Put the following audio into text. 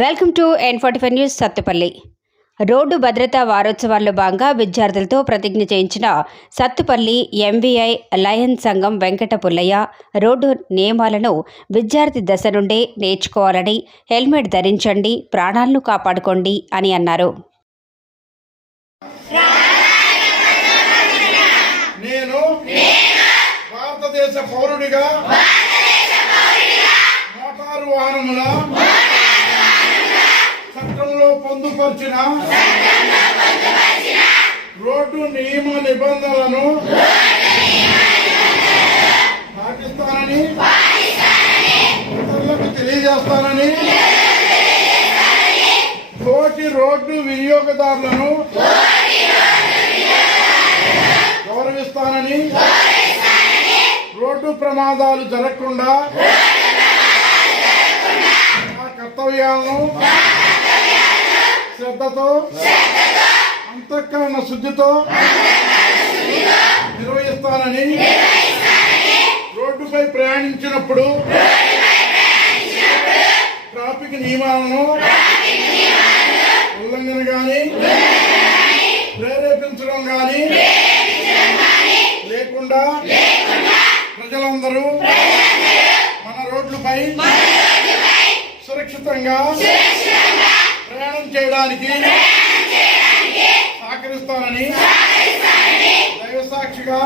Welcome to N forty five news Sathupalli. Road భద్రతా వారోత్సవాల్లో భాగంగా విద్యార్థులతో ప్రతిజ్ఞ చేయించిన సత్తుపల్లి ఎంవీఐ లయన్ సంఘం వెంకట పుల్లయ్య రోడ్డు నియమాలను విద్యార్థి దశ నుండే నేర్చుకోవాలని హెల్మెట్ ధరించండి ప్రాణాలను కాపాడుకోండి అని అన్నారు. నేను భారతదేశ పౌరుడిగా మోటారు వాహనముల చట్టంలో పొందుపరిచిన రోడ్డు నియమ నిబంధనలను పాటిస్తానని ఇతరులకు తెలియజేస్తానని తోటి రోడ్డు వినియోగదారులను గౌరవిస్తానని రోడ్డు ప్రమాదాలు జరగకుండా నా కర్తవ్యాలను శ్రద్ధతో అంతఃకరణ శుద్ధితో నిర్వహిస్తానని రోడ్డుపై ప్రయాణించినప్పుడు ట్రాఫిక్ నియమాలను ఉల్లంఘన కానీ ప్రేరేపించడం కానీ లేకుండా ప్రజలందరూ మన రోడ్లపై సురక్షితంగా ప్రయాణం చేయడానికి సహకరిస్తానని దైవ సాక్షిగా